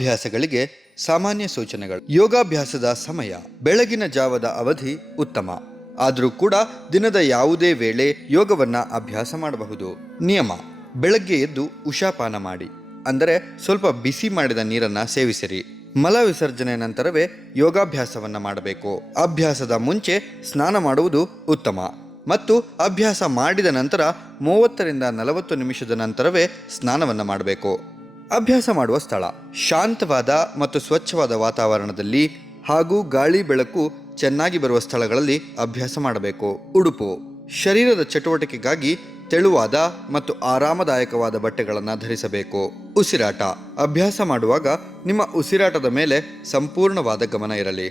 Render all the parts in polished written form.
ಅಭ್ಯಾಸಗಳಿಗೆ ಸಾಮಾನ್ಯ ಸೂಚನೆಗಳು. ಯೋಗಾಭ್ಯಾಸದ ಸಮಯ: ಬೆಳಗಿನ ಜಾವದ ಅವಧಿ ಉತ್ತಮ. ಆದರೂ ಕೂಡ ದಿನದ ಯಾವುದೇ ವೇಳೆ ಯೋಗವನ್ನ ಅಭ್ಯಾಸ ಮಾಡಬಹುದು. ನಿಯಮ: ಬೆಳಗ್ಗೆ ಎದ್ದು ಉಷಾಪಾನ ಮಾಡಿ, ಅಂದರೆ ಸ್ವಲ್ಪ ಬಿಸಿ ಮಾಡಿದ ನೀರನ್ನ ಸೇವಿಸಿರಿ. ಮಲ ವಿಸರ್ಜನೆ ನಂತರವೇ ಯೋಗಾಭ್ಯಾಸವನ್ನ ಮಾಡಬೇಕು. ಅಭ್ಯಾಸದ ಮುಂಚೆ ಸ್ನಾನ ಮಾಡುವುದು ಉತ್ತಮ ಮತ್ತು ಅಭ್ಯಾಸ ಮಾಡಿದ ನಂತರ 30ರಿಂದ 40 ನಿಮಿಷದ ನಂತರವೇ ಸ್ನಾನವನ್ನು ಮಾಡಬೇಕು. ಅಭ್ಯಾಸ ಮಾಡುವ ಸ್ಥಳ: ಶಾಂತವಾದ ಮತ್ತು ಸ್ವಚ್ಛವಾದ ವಾತಾವರಣದಲ್ಲಿ ಹಾಗೂ ಗಾಳಿ ಬೆಳಕು ಚೆನ್ನಾಗಿ ಬರುವ ಸ್ಥಳಗಳಲ್ಲಿ ಅಭ್ಯಾಸ ಮಾಡಬೇಕು. ಉಡುಪು: ಶರೀರದ ಚಟುವಟಿಕೆಗಾಗಿ ತೆಳುವಾದ ಮತ್ತು ಆರಾಮದಾಯಕವಾದ ಬಟ್ಟೆಗಳನ್ನು ಧರಿಸಬೇಕು. ಉಸಿರಾಟ: ಅಭ್ಯಾಸ ಮಾಡುವಾಗ ನಿಮ್ಮ ಉಸಿರಾಟದ ಮೇಲೆ ಸಂಪೂರ್ಣವಾದ ಗಮನ ಇರಲಿ.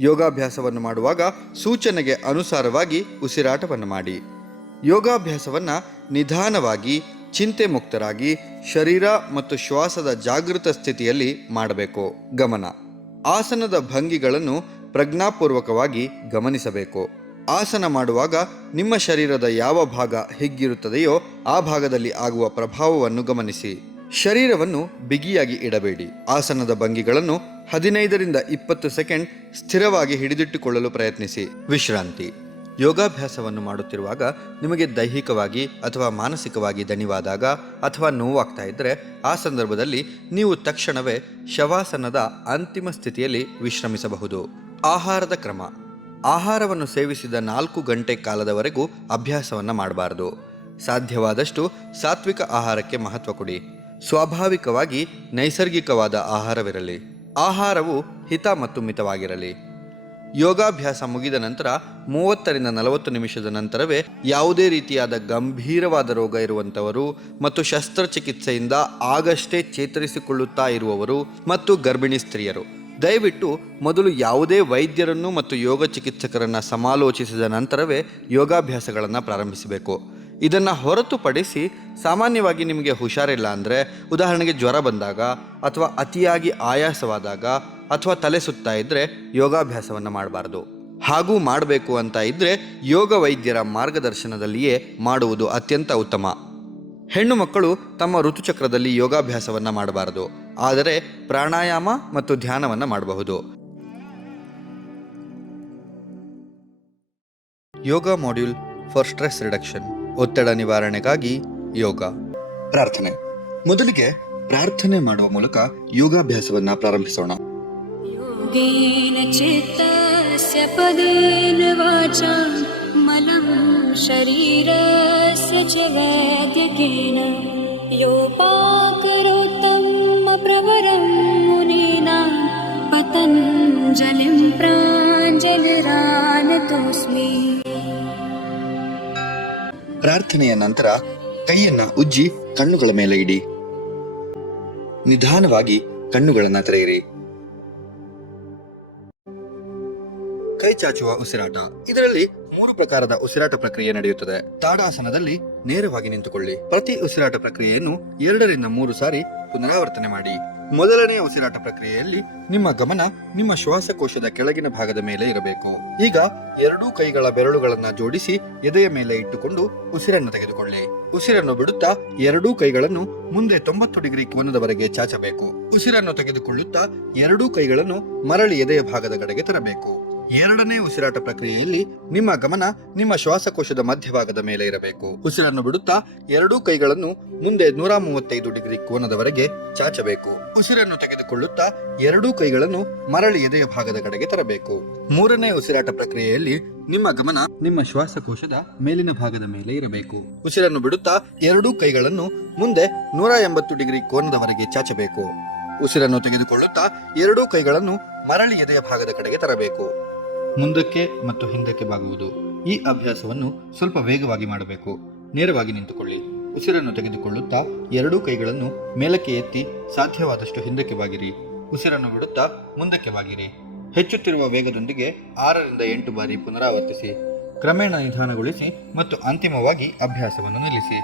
ಯೋಗಾಭ್ಯಾಸವನ್ನು ಮಾಡುವಾಗ ಸೂಚನೆಗೆ ಅನುಸಾರವಾಗಿ ಉಸಿರಾಟವನ್ನು ಮಾಡಿ. ಯೋಗಾಭ್ಯಾಸವನ್ನು ನಿಧಾನವಾಗಿ, ಚಿಂತೆ ಮುಕ್ತರಾಗಿ, ಶರೀರ ಮತ್ತು ಶ್ವಾಸದ ಜಾಗೃತ ಸ್ಥಿತಿಯಲ್ಲಿ ಮಾಡಬೇಕು. ಗಮನ: ಆಸನದ ಭಂಗಿಗಳನ್ನು ಪ್ರಜ್ಞಾಪೂರ್ವಕವಾಗಿ ಗಮನಿಸಬೇಕು. ಆಸನ ಮಾಡುವಾಗ ನಿಮ್ಮ ಶರೀರದ ಯಾವ ಭಾಗ ಹಿಗ್ಗಿರುತ್ತದೆಯೋ ಆ ಭಾಗದಲ್ಲಿ ಆಗುವ ಪ್ರಭಾವವನ್ನು ಗಮನಿಸಿ. ಶರೀರವನ್ನು ಬಿಗಿಯಾಗಿ ಇಡಬೇಡಿ. ಆಸನದ ಭಂಗಿಗಳನ್ನು 15ರಿಂದ 20 ಸೆಕೆಂಡ್ ಸ್ಥಿರವಾಗಿ ಹಿಡಿದಿಟ್ಟುಕೊಳ್ಳಲು ಪ್ರಯತ್ನಿಸಿ. ವಿಶ್ರಾಂತಿ: ಯೋಗಾಭ್ಯಾಸವನ್ನು ಮಾಡುತ್ತಿರುವಾಗ ನಿಮಗೆ ದೈಹಿಕವಾಗಿ ಅಥವಾ ಮಾನಸಿಕವಾಗಿ ದಣಿವಾದಾಗ ಅಥವಾ ನೋವಾಗ್ತಾ ಇದ್ದರೆ ಆ ಸಂದರ್ಭದಲ್ಲಿ ನೀವು ತಕ್ಷಣವೇ ಶವಾಸನದ ಅಂತಿಮ ಸ್ಥಿತಿಯಲ್ಲಿ ವಿಶ್ರಮಿಸಬಹುದು. ಆಹಾರದ ಕ್ರಮ: ಆಹಾರವನ್ನು ಸೇವಿಸಿದ 4 ಗಂಟೆ ಕಾಲದವರೆಗೂ ಅಭ್ಯಾಸವನ್ನು ಮಾಡಬಾರದು. ಸಾಧ್ಯವಾದಷ್ಟು ಸಾತ್ವಿಕ ಆಹಾರಕ್ಕೆ ಮಹತ್ವ ಕೊಡಿ. ಸ್ವಾಭಾವಿಕವಾಗಿ ನೈಸರ್ಗಿಕವಾದ ಆಹಾರವಿರಲಿ. ಆಹಾರವು ಹಿತ ಮತ್ತು ಮಿತವಾಗಿರಲಿ. ಯೋಗಾಭ್ಯಾಸ ಮುಗಿದ ನಂತರ 30ರಿಂದ 40 ನಿಮಿಷದ ನಂತರವೇ ಯಾವುದೇ ರೀತಿಯಾದ ಗಂಭೀರವಾದ ರೋಗ ಇರುವಂಥವರು ಮತ್ತು ಶಸ್ತ್ರಚಿಕಿತ್ಸೆಯಿಂದ ಆಗಷ್ಟೇ ಚೇತರಿಸಿಕೊಳ್ಳುತ್ತಾ ಇರುವವರು ಮತ್ತು ಗರ್ಭಿಣಿ ಸ್ತ್ರೀಯರು ದಯವಿಟ್ಟು ಮೊದಲು ಯಾವುದೇ ವೈದ್ಯರನ್ನು ಮತ್ತು ಯೋಗ ಚಿಕಿತ್ಸಕರನ್ನು ಸಮಾಲೋಚಿಸಿದ ನಂತರವೇ ಯೋಗಾಭ್ಯಾಸಗಳನ್ನು ಪ್ರಾರಂಭಿಸಬೇಕು. ಇದನ್ನು ಹೊರತುಪಡಿಸಿ ಸಾಮಾನ್ಯವಾಗಿ ನಿಮಗೆ ಹುಷಾರಿಲ್ಲ ಅಂದರೆ, ಉದಾಹರಣೆಗೆ ಜ್ವರ ಬಂದಾಗ ಅಥವಾ ಅತಿಯಾಗಿ ಆಯಾಸವಾದಾಗ ಅಥವಾ ತಲೆ ಸುತ್ತಾ ಇದ್ದರೆ ಯೋಗಾಭ್ಯಾಸವನ್ನು ಮಾಡಬಾರ್ದು. ಹಾಗೂ ಮಾಡಬೇಕು ಅಂತ ಇದ್ದರೆ ಯೋಗ ವೈದ್ಯರ ಮಾರ್ಗದರ್ಶನದಲ್ಲಿಯೇ ಮಾಡುವುದು ಅತ್ಯಂತ ಉತ್ತಮ. ಹೆಣ್ಣು ಮಕ್ಕಳು ತಮ್ಮ ಋತುಚಕ್ರದಲ್ಲಿ ಯೋಗಾಭ್ಯಾಸವನ್ನು ಮಾಡಬಾರದು, ಆದರೆ ಪ್ರಾಣಾಯಾಮ ಮತ್ತು ಧ್ಯಾನವನ್ನು ಮಾಡಬಹುದು. ಯೋಗ ಮಾಡ್ಯೂಲ್ ಫಾರ್ ಸ್ಟ್ರೆಸ್ ರಿಡಕ್ಷನ್: ಒತ್ತಡ ನಿವಾರಣೆಗಾಗಿ ಯೋಗ. ಪ್ರಾರ್ಥನೆ: ಮೊದಲಿಗೆ ಪ್ರಾರ್ಥನೆ ಮಾಡುವ ಮೂಲಕ ಯೋಗಾಭ್ಯಾಸವನ್ನು ಪ್ರಾರಂಭಿಸೋಣ. ಯೋಗೇನ ಚಿತ್ತಸ್ಯ ಪದೇನ ವಾಚಾ ಮಲಂ ಶರೀರಸ್ಯ ಚ ವೈದ್ಯಕೇನ ಯೋಪಾಕರೋತ್ತಮ ಪ್ರವರಂ ಮುನೀನಾಂ ಪತಂಜಲಿಂ ಪ್ರಾಂಜಲಿರಾನತೋಸ್ಮಿ. ಪ್ರಾರ್ಥನೆಯ ನಂತರ ಕೈಯನ್ನ ಉಜ್ಜಿ ಕಣ್ಣುಗಳ ಮೇಲೆ ಇಡಿ. ನಿಧಾನವಾಗಿ ಕಣ್ಣುಗಳನ್ನು ತೆರೆಯಿರಿ. ಕೈ ಚಾಚುವ ಉಸಿರಾಟ: ಇದರಲ್ಲಿ 3 ಪ್ರಕಾರದ ಉಸಿರಾಟ ಪ್ರಕ್ರಿಯೆ ನಡೆಯುತ್ತದೆ. ತಾಡಾಸನದಲ್ಲಿ ನೇರವಾಗಿ ನಿಂತುಕೊಳ್ಳಿ. ಪ್ರತಿ ಉಸಿರಾಟ ಪ್ರಕ್ರಿಯೆಯನ್ನು 2ರಿಂದ 3 ಸಾರಿ ಪುನರಾವರ್ತನೆ ಮಾಡಿ. ಮೊದಲನೆಯ ಉಸಿರಾಟ ಪ್ರಕ್ರಿಯೆಯಲ್ಲಿ ನಿಮ್ಮ ಗಮನ ನಿಮ್ಮ ಶ್ವಾಸಕೋಶದ ಕೆಳಗಿನ ಭಾಗದ ಮೇಲೆ ಇರಬೇಕು. ಈಗ 2 ಕೈಗಳ ಬೆರಳುಗಳನ್ನು ಜೋಡಿಸಿ ಎದೆಯ ಮೇಲೆ ಇಟ್ಟುಕೊಂಡು ಉಸಿರನ್ನು ತೆಗೆದುಕೊಳ್ಳಿ. ಉಸಿರನ್ನು ಬಿಡುತ್ತಾ 2 ಕೈಗಳನ್ನು ಮುಂದೆ 90 ಡಿಗ್ರಿ ಕೋನದವರೆಗೆ ಚಾಚಬೇಕು. ಉಸಿರನ್ನು ತೆಗೆದುಕೊಳ್ಳುತ್ತಾ 2 ಕೈಗಳನ್ನು ಮರಳಿ ಎದೆಯ ಭಾಗದ ಕಡೆಗೆ ತರಬೇಕು. 2ನೇ ಉಸಿರಾಟ ಪ್ರಕ್ರಿಯೆಯಲ್ಲಿ ನಿಮ್ಮ ಗಮನ ನಿಮ್ಮ ಶ್ವಾಸಕೋಶದ ಮಧ್ಯಭಾಗದ ಮೇಲೆ ಇರಬೇಕು. ಉಸಿರನ್ನು ಬಿಡುತ್ತಾ 2 ಕೈಗಳನ್ನು ಮುಂದೆ 135 ಡಿಗ್ರಿ ಕೋನದವರೆಗೆ ಚಾಚಬೇಕು. ಉಸಿರನ್ನು ತೆಗೆದುಕೊಳ್ಳುತ್ತಾ 2 ಕೈಗಳನ್ನು ಮರಳಿ ಎದೆಯ ಭಾಗದ ಕಡೆಗೆ ತರಬೇಕು. 3ನೇ ಉಸಿರಾಟ ಪ್ರಕ್ರಿಯೆಯಲ್ಲಿ ನಿಮ್ಮ ಗಮನ ನಿಮ್ಮ ಶ್ವಾಸಕೋಶದ ಮೇಲಿನ ಭಾಗದ ಮೇಲೆ ಇರಬೇಕು. ಉಸಿರನ್ನು ಬಿಡುತ್ತಾ 2 ಕೈಗಳನ್ನು ಮುಂದೆ 180 ಡಿಗ್ರಿ ಕೋನದವರೆಗೆ ಚಾಚಬೇಕು. ಉಸಿರನ್ನು ತೆಗೆದುಕೊಳ್ಳುತ್ತಾ 2 ಕೈಗಳನ್ನು ಮರಳಿ ಎದೆಯ ಭಾಗದ ಕಡೆಗೆ ತರಬೇಕು. ಮುಂದಕ್ಕೆ ಮತ್ತು ಹಿಂದಕ್ಕೆ ಬಾಗುವುದು. ಈ ಅಭ್ಯಾಸವನ್ನು ಸ್ವಲ್ಪ ವೇಗವಾಗಿ ಮಾಡಬೇಕು. ನೇರವಾಗಿ ನಿಂತುಕೊಳ್ಳಿ. ಉಸಿರನ್ನು ತೆಗೆದುಕೊಳ್ಳುತ್ತಾ 2 ಕೈಗಳನ್ನು ಮೇಲಕ್ಕೆ ಎತ್ತಿ ಸಾಧ್ಯವಾದಷ್ಟು ಹಿಂದಕ್ಕೆ ಬಾಗಿರಿ. ಉಸಿರನ್ನು ಬಿಡುತ್ತಾ ಮುಂದಕ್ಕೆ ಬಾಗಿರಿ. ಹೆಚ್ಚುತ್ತಿರುವ ವೇಗದೊಂದಿಗೆ 6ರಿಂದ 8 ಬಾರಿ ಪುನರಾವರ್ತಿಸಿ. ಕ್ರಮೇಣ ನಿಧಾನಗೊಳಿಸಿ ಮತ್ತು ಅಂತಿಮವಾಗಿ ಅಭ್ಯಾಸವನ್ನು ನಿಲ್ಲಿಸಿ.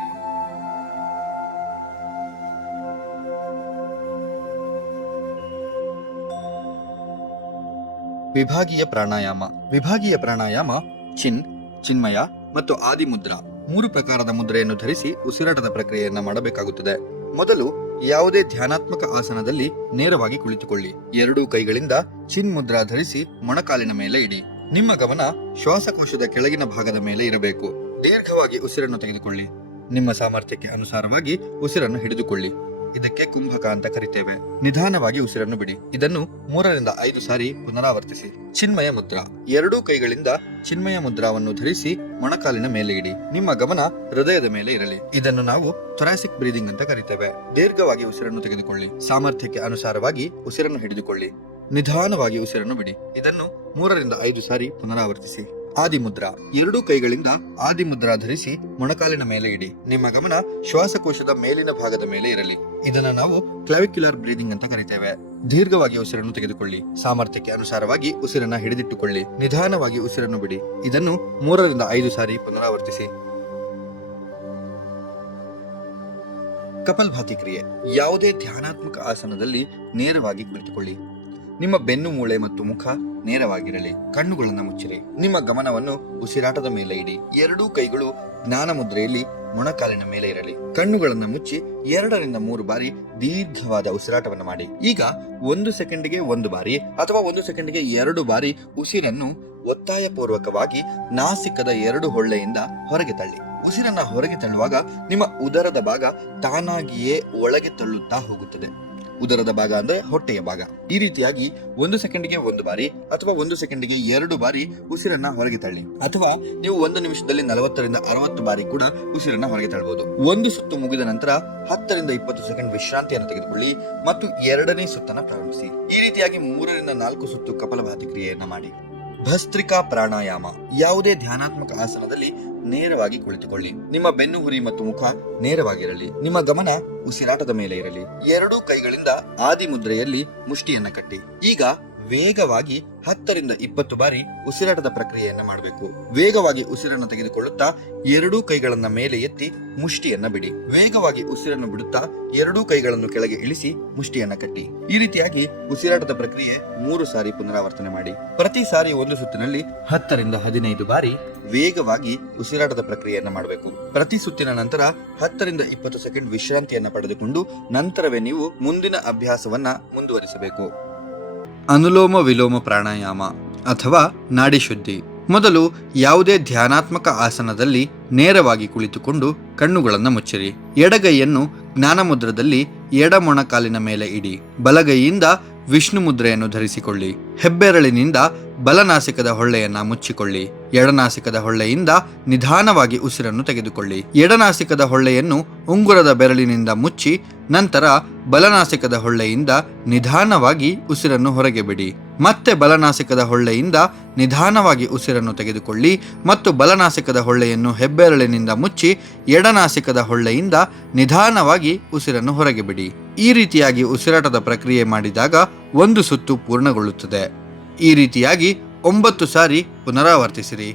ವಿಭಾಗೀಯ ಪ್ರಾಣಾಯಾಮ. ವಿಭಾಗೀಯ ಪ್ರಾಣಾಯಾಮ ಚಿನ್, ಚಿನ್ಮಯ ಮತ್ತು ಆದಿ ಮುದ್ರಾ 3 ಪ್ರಕಾರದ ಮುದ್ರೆಯನ್ನು ಧರಿಸಿ ಉಸಿರಾಟದ ಪ್ರಕ್ರಿಯೆಯನ್ನು ಮಾಡಬೇಕಾಗುತ್ತದೆ. ಮೊದಲು ಯಾವುದೇ ಧ್ಯಾನಾತ್ಮಕ ಆಸನದಲ್ಲಿ ನೇರವಾಗಿ ಕುಳಿತುಕೊಳ್ಳಿ. ಎರಡೂ ಕೈಗಳಿಂದ ಚಿನ್ ಮುದ್ರಾ ಧರಿಸಿ ಮೊಣಕಾಲಿನ ಮೇಲೆ ಇಡಿ. ನಿಮ್ಮ ಗಮನ ಶ್ವಾಸಕೋಶದ ಕೆಳಗಿನ ಭಾಗದ ಮೇಲೆ ಇರಬೇಕು. ದೀರ್ಘವಾಗಿ ಉಸಿರನ್ನು ತೆಗೆದುಕೊಳ್ಳಿ. ನಿಮ್ಮ ಸಾಮರ್ಥ್ಯಕ್ಕೆ ಅನುಸಾರವಾಗಿ ಉಸಿರನ್ನು ಹಿಡಿದುಕೊಳ್ಳಿ. ಇದಕ್ಕೆ ಕುಂಭಕ ಅಂತ ಕರಿತೇವೆ. ನಿಧಾನವಾಗಿ ಉಸಿರನ್ನು ಬಿಡಿ. ಇದನ್ನು 3 ರಿಂದ 5 ಸಾರಿ ಪುನರಾವರ್ತಿಸಿ. ಚಿನ್ಮಯ ಮುದ್ರಾ. ಎರಡೂ ಕೈಗಳಿಂದ ಚಿನ್ಮಯ ಮುದ್ರಾವನ್ನು ಧರಿಸಿ ಮೊಣಕಾಲಿನ ಮೇಲೆ ಇಡಿ. ನಿಮ್ಮ ಗಮನ ಹೃದಯದ ಮೇಲೆ ಇರಲಿ. ಇದನ್ನು ನಾವು ಥೊರಾಸಿಕ್ ಬ್ರೀದಿಂಗ್ ಅಂತ ಕರಿತೇವೆ. ದೀರ್ಘವಾಗಿ ಉಸಿರನ್ನು ತೆಗೆದುಕೊಳ್ಳಿ. ಸಾಮರ್ಥ್ಯಕ್ಕೆ ಅನುಸಾರವಾಗಿ ಉಸಿರನ್ನು ಹಿಡಿದುಕೊಳ್ಳಿ. ನಿಧಾನವಾಗಿ ಉಸಿರನ್ನು ಬಿಡಿ. ಇದನ್ನು 3 ರಿಂದ 5 ಸಾರಿ ಪುನರಾವರ್ತಿಸಿ. ಆದಿಮುದ್ರಾ. ಎರಡೂ ಕೈಗಳಿಂದ ಆದಿಮುದ್ರಾ ಧರಿಸಿ ಮೊಣಕಾಲಿನ ಮೇಲೆ ಇಡಿ. ನಿಮ್ಮ ಗಮನ ಶ್ವಾಸಕೋಶದ ಮೇಲಿನ ಭಾಗದ ಮೇಲೆ ಇರಲಿ. ಇದನ್ನು ನಾವು ಕ್ಲಾವಿಕ್ಯುಲರ್ ಬ್ರೀದಿಂಗ್ ಅಂತ ಕರಿತೇವೆ. ದೀರ್ಘವಾಗಿ ಉಸಿರನ್ನು ತೆಗೆದುಕೊಳ್ಳಿ. ಸಾಮರ್ಥ್ಯಕ್ಕೆ ಅನುಸಾರವಾಗಿ ಉಸಿರನ್ನ ಹಿಡಿದಿಟ್ಟುಕೊಳ್ಳಿ. ನಿಧಾನವಾಗಿ ಉಸಿರನ್ನು ಬಿಡಿ. ಇದನ್ನು 3 ರಿಂದ 5 ಸಾರಿ ಪುನರಾವರ್ತಿಸಿ. ಕಪಾಲಭಾತಿ ಕ್ರಿಯೆ. ಯಾವುದೇ ಧ್ಯಾನಾತ್ಮಕ ಆಸನದಲ್ಲಿ ನೇರವಾಗಿ ಕುಳಿತುಕೊಳ್ಳಿ. ನಿಮ್ಮ ಬೆನ್ನು ಮೂಳೆ ಮತ್ತು ಮುಖ ನೇರವಾಗಿರಲಿ. ಕಣ್ಣುಗಳನ್ನು ಮುಚ್ಚಿರಿ. ನಿಮ್ಮ ಗಮನವನ್ನು ಉಸಿರಾಟದ ಮೇಲೆ ಇಡಿ. ಎರಡೂ ಕೈಗಳು ಜ್ಞಾನ ಮುದ್ರೆಯಲ್ಲಿ ಮೊಣಕಾಲಿನ ಮೇಲೆ ಇರಲಿ. ಕಣ್ಣುಗಳನ್ನು ಮುಚ್ಚಿ 2 ರಿಂದ 3 ಬಾರಿ ದೀರ್ಘವಾದ ಉಸಿರಾಟವನ್ನು ಮಾಡಿ. ಈಗ 1 ಸೆಕೆಂಡಿಗೆ 1 ಬಾರಿ ಅಥವಾ 1 ಸೆಕೆಂಡಿಗೆ 2 ಬಾರಿ ಉಸಿರನ್ನು ಒತ್ತಾಯಪೂರ್ವಕವಾಗಿ ನಾಸಿಕದ 2 ಹೊಳ್ಳೆಯಿಂದ ಹೊರಗೆ ತಳ್ಳಿ. ಉಸಿರನ್ನ ಹೊರಗೆ ತಳ್ಳುವಾಗ ನಿಮ್ಮ ಉದರದ ಭಾಗ ತಾನಾಗಿಯೇ ಒಳಗೆ ತಳ್ಳುತ್ತಾ ಹೋಗುತ್ತದೆ. ಉದರದ ಭಾಗ ಅಂದ್ರೆ ಹೊಟ್ಟೆಯ ಭಾಗ. ಈ ರೀತಿಯಾಗಿ 1 ಸೆಕೆಂಡಿಗೆ 1 ಬಾರಿ ಅಥವಾ 1 ಸೆಕೆಂಡಿಗೆ 2 ಬಾರಿ ಉಸಿರನ್ನ ಹೊರಗೆ ತಳ್ಳಿ. ಅಥವಾ ನೀವು 1 ನಿಮಿಷದಲ್ಲಿ 40 ರಿಂದ 60 ಬಾರಿ ಕೂಡ ಉಸಿರನ್ನ ಹೊರಗೆ ತಳ್ಳಬಹುದು. ಒಂದು ಸುತ್ತು ಮುಗಿದ ನಂತರ 10 ರಿಂದ 20 ಸೆಕೆಂಡ್ ವಿಶ್ರಾಂತಿಯನ್ನು ತೆಗೆದುಕೊಳ್ಳಿ ಮತ್ತು 2ನೇ ಸುತ್ತನ್ನ ಪ್ರಾರಂಭಿಸಿ. ಈ ರೀತಿಯಾಗಿ 3 ರಿಂದ 4 ಸುತ್ತು ಕಪಾಲಭಾತಿ ಕ್ರಿಯೆಯನ್ನ ಮಾಡಿ. ಭಸ್ತ್ರಿಕಾ ಪ್ರಾಣಾಯಾಮ. ಯಾವುದೇ ಧ್ಯಾನಾತ್ಮಕ ಆಸನದಲ್ಲಿ ನೇರವಾಗಿ ಕುಳಿತುಕೊಳ್ಳಿ. ನಿಮ್ಮ ಬೆನ್ನು ಹುರಿ ಮತ್ತು ಮುಖ ನೇರವಾಗಿರಲಿ. ನಿಮ್ಮ ಗಮನ ಉಸಿರಾಟದ ಮೇಲೆ ಇರಲಿ. ಎರಡೂ ಕೈಗಳಿಂದ ಆದಿ ಮುದ್ರೆಯಲ್ಲಿ ಮುಷ್ಟಿಯನ್ನ ಕಟ್ಟಿ. ಈಗ ವೇಗವಾಗಿ 10 ರಿಂದ 20 ಬಾರಿ ಉಸಿರಾಟದ ಪ್ರಕ್ರಿಯೆಯನ್ನ ಮಾಡಬೇಕು. ವೇಗವಾಗಿ ಉಸಿರನ್ನು ತೆಗೆದುಕೊಳ್ಳುತ್ತಾ ಎರಡೂ ಕೈಗಳನ್ನ ಮೇಲೆ ಎತ್ತಿ ಮುಷ್ಟಿಯನ್ನ ಬಿಡಿ. ವೇಗವಾಗಿ ಉಸಿರನ್ನು ಬಿಡುತ್ತಾ ಎರಡೂ ಕೈಗಳನ್ನು ಕೆಳಗೆ ಇಳಿಸಿ ಮುಷ್ಟಿಯನ್ನ ಕಟ್ಟಿ. ಈ ರೀತಿಯಾಗಿ ಉಸಿರಾಟದ ಪ್ರಕ್ರಿಯೆ 3 ಸಾರಿ ಪುನರಾವರ್ತನೆ ಮಾಡಿ. ಪ್ರತಿ ಸಾರಿ ಒಂದು ಸುತ್ತಿನಲ್ಲಿ 10 ರಿಂದ 15 ಬಾರಿ ವೇಗವಾಗಿ ಉಸಿರಾಟದ ಪ್ರಕ್ರಿಯೆಯನ್ನ ಮಾಡಬೇಕು. ಪ್ರತಿ ಸುತ್ತಿನ ನಂತರ 10 ರಿಂದ 20 ಸೆಕೆಂಡ್ ವಿಶ್ರಾಂತಿಯನ್ನ ಪಡೆದುಕೊಂಡು ನಂತರವೇ ನೀವು ಮುಂದಿನ ಅಭ್ಯಾಸವನ್ನ ಮುಂದುವರಿಸಬೇಕು. ಅನುಲೋಮ ವಿಲೋಮ ಪ್ರಾಣಾಯಾಮ ಅಥವಾ ನಾಡಿ ಶುದ್ಧಿ. ಮೊದಲು ಯಾವುದೇ ಧ್ಯಾನಾತ್ಮಕ ಆಸನದಲ್ಲಿ ನೇರವಾಗಿ ಕುಳಿತುಕೊಂಡು ಕಣ್ಣುಗಳನ್ನು ಮುಚ್ಚಿರಿ. ಎಡಗೈಯನ್ನು ಜ್ಞಾನಮುದ್ರದಲ್ಲಿ ಎಡ ಮೊಣಕಾಲಿನ ಮೇಲೆ ಇಡಿ. ಬಲಗೈಯಿಂದ ವಿಷ್ಣು ಮುದ್ರೆಯನ್ನು ಧರಿಸಿಕೊಳ್ಳಿ. ಹೆಬ್ಬೆರಳಿನಿಂದ ಬಲನಾಸಿಕದ ಹೊಳ್ಳೆಯನ್ನ ಮುಚ್ಚಿಕೊಳ್ಳಿ. ಎಡನಾಸಿಕದ ಹೊಳ್ಳೆಯಿಂದ ನಿಧಾನವಾಗಿ ಉಸಿರನ್ನು ತೆಗೆದುಕೊಳ್ಳಿ. ಎಡನಾಸಿಕದ ಹೊಳ್ಳೆಯನ್ನು ಉಂಗುರದ ಬೆರಳಿನಿಂದ ಮುಚ್ಚಿ ನಂತರ ಬಲನಾಸಿಕದ ಹೊಳ್ಳೆಯಿಂದ ನಿಧಾನವಾಗಿ ಉಸಿರನ್ನು ಹೊರಗೆ ಬಿಡಿ. ಮತ್ತೆ ಬಲನಾಸಿಕದ ಹೊಳ್ಳೆಯಿಂದ ನಿಧಾನವಾಗಿ ಉಸಿರನ್ನು ತೆಗೆದುಕೊಳ್ಳಿ ಮತ್ತು ಬಲನಾಸಿಕದ ಹೊಳ್ಳೆಯನ್ನು ಹೆಬ್ಬೆರಳಿನಿಂದ ಮುಚ್ಚಿ ಎಡನಾಸಿಕದ ಹೊಳ್ಳೆಯಿಂದ ನಿಧಾನವಾಗಿ ಉಸಿರನ್ನು ಹೊರಗೆ ಬಿಡಿ. ಈ ರೀತಿಯಾಗಿ ಉಸಿರಾಟದ ಪ್ರಕ್ರಿಯೆ ಮಾಡಿದಾಗ 1 ಸುತ್ತು ಪೂರ್ಣಗೊಳ್ಳುತ್ತದೆ. ಈ ರೀತಿಯಾಗಿ 9 ಸಾರಿ ಪುನರಾವರ್ತಿಸಿರಿ.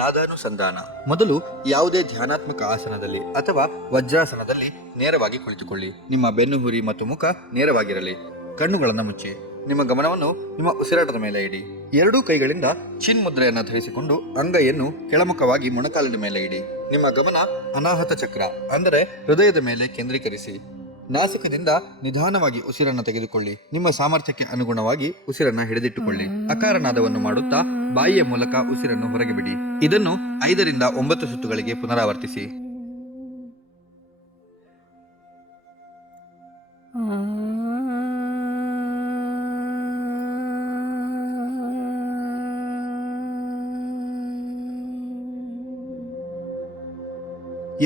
ನಾದಾನುಸಂಧಾನ. ಮೊದಲು ಯಾವುದೇ ಧ್ಯಾನಾತ್ಮಕ ಆಸನದಲ್ಲಿ ಅಥವಾ ವಜ್ರಾಸನದಲ್ಲಿ ನೇರವಾಗಿ ಕುಳಿತುಕೊಳ್ಳಿ. ನಿಮ್ಮ ಬೆನ್ನು ಹುರಿ ಮತ್ತು ಮುಖ ನೇರವಾಗಿರಲಿ. ಕಣ್ಣುಗಳನ್ನು ಮುಚ್ಚಿ. ನಿಮ್ಮ ಗಮನವನ್ನು ನಿಮ್ಮ ಉಸಿರಾಟದ ಮೇಲೆ ಇಡಿ. ಎರಡೂ ಕೈಗಳಿಂದ ಚಿನ್ ಮುದ್ರೆಯನ್ನು ಧರಿಸಿಕೊಂಡು ಅಂಗೈಯನ್ನು ಕೆಳಮುಖವಾಗಿ ಮೊಣಕಾಲಿನ ಮೇಲೆ ಇಡಿ. ನಿಮ್ಮ ಗಮನ ಅನಾಹತ ಚಕ್ರ ಅಂದರೆ ಹೃದಯದ ಮೇಲೆ ಕೇಂದ್ರೀಕರಿಸಿ. ನಾಸಿಕದಿಂದ ನಿಧಾನವಾಗಿ ಉಸಿರನ್ನು ತೆಗೆದುಕೊಳ್ಳಿ. ನಿಮ್ಮ ಸಾಮರ್ಥ್ಯಕ್ಕೆ ಅನುಗುಣವಾಗಿ ಉಸಿರನ್ನ ಹಿಡಿದಿಟ್ಟುಕೊಳ್ಳಿ. ಅಕಾರನಾದವನ್ನು ಮಾಡುತ್ತಾ ಬಾಯಿಯ ಮೂಲಕ ಉಸಿರನ್ನು ಹೊರಗೆ ಬಿಡಿ. ಇದನ್ನು 5 ರಿಂದ 9 ಸುತ್ತುಗಳಿಗೆ ಪುನರಾವರ್ತಿಸಿ.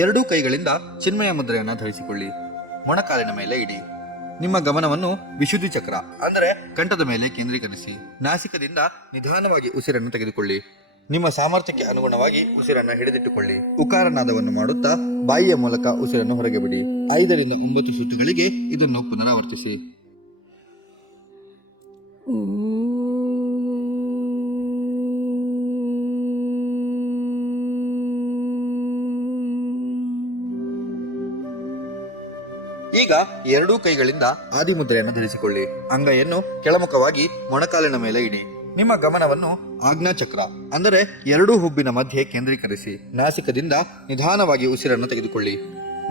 ಎರಡೂ ಕೈಗಳಿಂದ ಚಿನ್ಮಯ ಮುದ್ರೆಯನ್ನು ಧರಿಸಿಕೊಳ್ಳಿ. ಮೊಣಕಾಲಿನ ಮೇಲೆ ಇಡಿ. ನಿಮ್ಮ ಗಮನವನ್ನು ವಿಶುದ್ಧಿ ಚಕ್ರ ಅಂದರೆ ಕಂಠದ ಮೇಲೆ ಕೇಂದ್ರೀಕರಿಸಿ. ನಾಸಿಕದಿಂದ ನಿಧಾನವಾಗಿ ಉಸಿರನ್ನು ತೆಗೆದುಕೊಳ್ಳಿ. ನಿಮ್ಮ ಸಾಮರ್ಥ್ಯಕ್ಕೆ ಅನುಗುಣವಾಗಿ ಉಸಿರನ್ನು ಹಿಡಿದಿಟ್ಟುಕೊಳ್ಳಿ. ಉಕಾರನಾದವನ್ನು ಮಾಡುತ್ತಾ ಬಾಯಿಯ ಮೂಲಕ ಉಸಿರನ್ನು ಹೊರಗೆ ಬಿಡಿ. 5 ರಿಂದ 9 ಸುತ್ತುಗಳಿಗೆ ಇದನ್ನು ಪುನರಾವರ್ತಿಸಿ. ಈಗ ಎರಡೂ ಕೈಗಳಿಂದ ಆದಿಮುದ್ರೆಯನ್ನು ಧರಿಸಿಕೊಳ್ಳಿ. ಅಂಗೈಯನ್ನು ಕೆಳಮುಖವಾಗಿ ಮೊಣಕಾಲಿನ ಮೇಲೆ ಇಡಿ. ನಿಮ್ಮ ಗಮನವನ್ನು ಆಜ್ಞಾಚಕ್ರ ಅಂದರೆ ಎರಡೂ ಹುಬ್ಬಿನ ಮಧ್ಯೆ ಕೇಂದ್ರೀಕರಿಸಿ ನಾಸಿಕದಿಂದ ನಿಧಾನವಾಗಿ ಉಸಿರನ್ನು ತೆಗೆದುಕೊಳ್ಳಿ.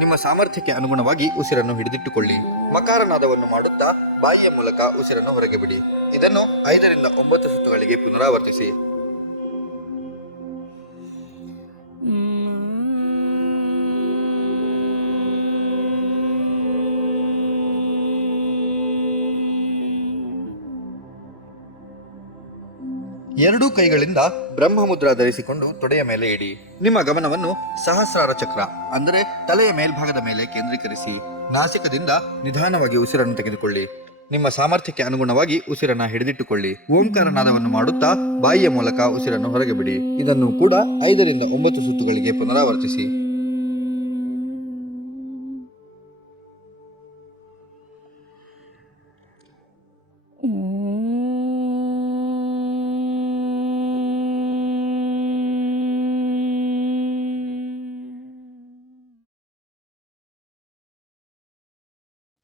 ನಿಮ್ಮ ಸಾಮರ್ಥ್ಯಕ್ಕೆ ಅನುಗುಣವಾಗಿ ಉಸಿರನ್ನು ಹಿಡಿದಿಟ್ಟುಕೊಳ್ಳಿ. ಮಕಾರನಾದವನ್ನು ಮಾಡುತ್ತಾ ಬಾಯಿಯ ಮೂಲಕ ಉಸಿರನ್ನು ಹೊರಗೆ ಬಿಡಿ. ಇದನ್ನು 5 ರಿಂದ 9 ಸುತ್ತುಗಳಿಗೆ ಪುನರಾವರ್ತಿಸಿ. ಎರಡೂ ಕೈಗಳಿಂದ ಬ್ರಹ್ಮಮುದ್ರಾ ಧರಿಸಿಕೊಂಡು ತೊಡೆಯ ಮೇಲೆ ಇಡಿ. ನಿಮ್ಮ ಗಮನವನ್ನು ಸಹಸ್ರಾರ ಚಕ್ರ ಅಂದರೆ ತಲೆಯ ಮೇಲ್ಭಾಗದ ಮೇಲೆ ಕೇಂದ್ರೀಕರಿಸಿ ನಾಸಿಕದಿಂದ ನಿಧಾನವಾಗಿ ಉಸಿರನ್ನು ತೆಗೆದುಕೊಳ್ಳಿ. ನಿಮ್ಮ ಸಾಮರ್ಥ್ಯಕ್ಕೆ ಅನುಗುಣವಾಗಿ ಉಸಿರನ್ನ ಹಿಡಿದಿಟ್ಟುಕೊಳ್ಳಿ. ಓಂಕಾರನಾದವನ್ನು ಮಾಡುತ್ತಾ ಬಾಯಿಯ ಮೂಲಕ ಉಸಿರನ್ನು ಹೊರಗೆ ಬಿಡಿ. ಇದನ್ನು ಕೂಡ 5 ರಿಂದ 9 ಸುತ್ತುಗಳಿಗೆ ಪುನರಾವರ್ತಿಸಿ.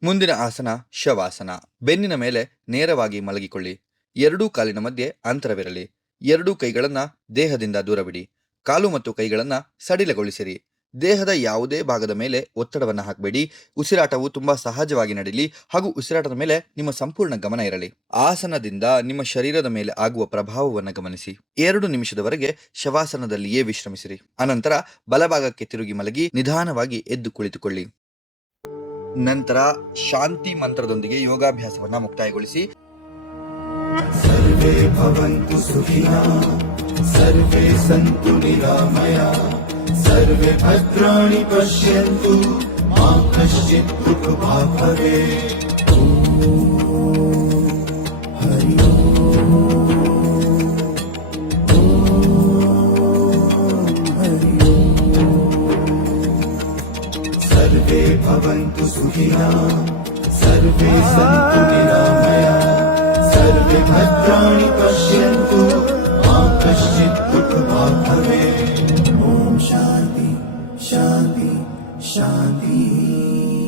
ಮುಂದಿನ ಆಸನ ಶವಾಸನ. ಬೆನ್ನಿನ ಮೇಲೆ ನೇರವಾಗಿ ಮಲಗಿಕೊಳ್ಳಿ. ಎರಡೂ ಕಾಲಿನ ಮಧ್ಯೆ ಅಂತರವಿರಲಿ. ಎರಡೂ ಕೈಗಳನ್ನ ದೇಹದಿಂದ ದೂರವಿಡಿ. ಕಾಲು ಮತ್ತು ಕೈಗಳನ್ನ ಸಡಿಲಗೊಳಿಸಿರಿ. ದೇಹದ ಯಾವುದೇ ಭಾಗದ ಮೇಲೆ ಒತ್ತಡವನ್ನು ಹಾಕಬೇಡಿ. ಉಸಿರಾಟವು ತುಂಬಾ ಸಹಜವಾಗಿ ನಡೀಲಿ ಹಾಗೂ ಉಸಿರಾಟದ ಮೇಲೆ ನಿಮ್ಮ ಸಂಪೂರ್ಣ ಗಮನ ಇರಲಿ. ಆಸನದಿಂದ ನಿಮ್ಮ ಶರೀರದ ಮೇಲೆ ಆಗುವ ಪ್ರಭಾವವನ್ನು ಗಮನಿಸಿ. 2 ನಿಮಿಷದವರೆಗೆ ಶವಾಸನದಲ್ಲಿಯೇ ವಿಶ್ರಮಿಸಿರಿ. ಅನಂತರ ಬಲಭಾಗಕ್ಕೆ ತಿರುಗಿ ಮಲಗಿ ನಿಧಾನವಾಗಿ ಎದ್ದು ಕುಳಿತುಕೊಳ್ಳಿ. ನಂತರ ಶಾಂತಿ ಮಂತ್ರದೊಂದಿಗೆ ಯೋಗಾಭ್ಯಾಸವನ್ನ ಮುಕ್ತಾಯಗೊಳಿಸಿ. ಸರ್ವೇ ಭವಂತು ಸುಖಿನಃ, ಸರ್ವೇ ಸಂತು ನಿರಾಮಯಾಃ, ಸರ್ವೇ ಭದ್ರಾಣಿ ಪಶ್ಯಂತು, ಮಾ ಕಶ್ಚಿತ್ ದುಃಖಭಾಗ್ ಭವೇತ್. ಹರಿ सर्वे भवन्तु सुखिनः, सर्वे सन्तु निरामयाः, सर्वे भद्राणि पश्यन्तु, मा कश्चित् दुःखभाग् भवेत्. ॐ शान्ति शान्ति शान्तिः.